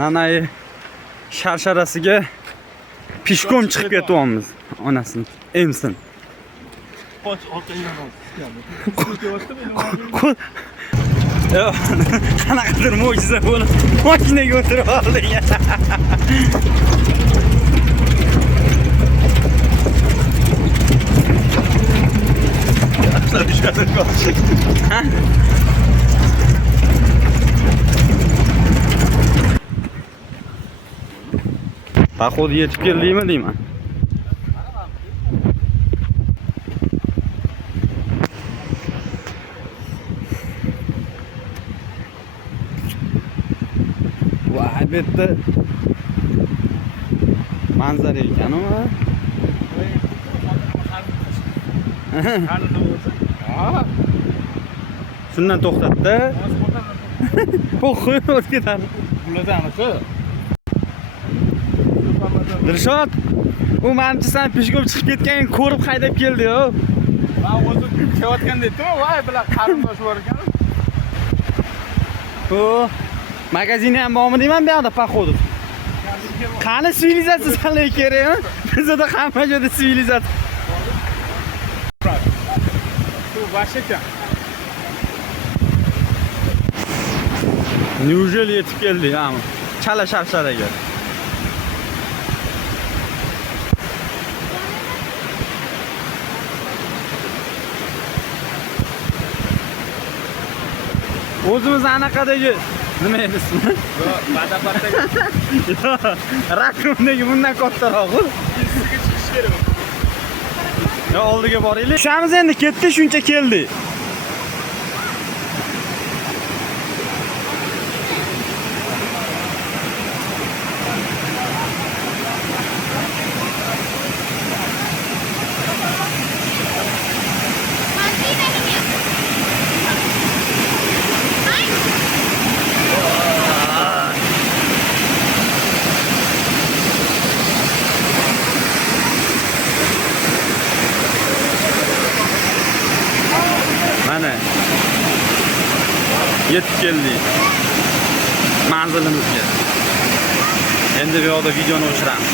Nanay sharsharasiga pishkom chiqib ketyapmiz. Onasini emsin. Qoch orqangdan ol. Qanaqadir mo'jiza bo'lib mashinaga o'tirib oldik. Paxod yetib keldingmi deyman. Vay bu yerda manzara ekan u. Shundan to'xtatdi. Qo'y o'tib ketadi. Bulardanmi? Dilshod, u menimcha sen pishkom chiqib ketganingni ko'rib haydab keldi-ku. Men o'zim kelayotganda aytdim, voy bular qarindosh bor ekan. O, magazini ham bormi deyman bu yoqda paxodov. Qani sivilizatsiyalar kerakmi? Bizda hamma joyda sivilizatsiya. Bu bosh ekan. Неужели yetib keldik ham? Chala sharsharaga. O'zimiz anaqadagi nima edi ismi? Badapatdagi Rakrumdagi bundan kattarog'i. issiga chiqish kerak. Ya oldiga boraylik. Tushamiz endi, ketdi, shuncha keldi. Mana yetib keldik manzilimizga. Endi bu yoqda videoni o'chiramiz.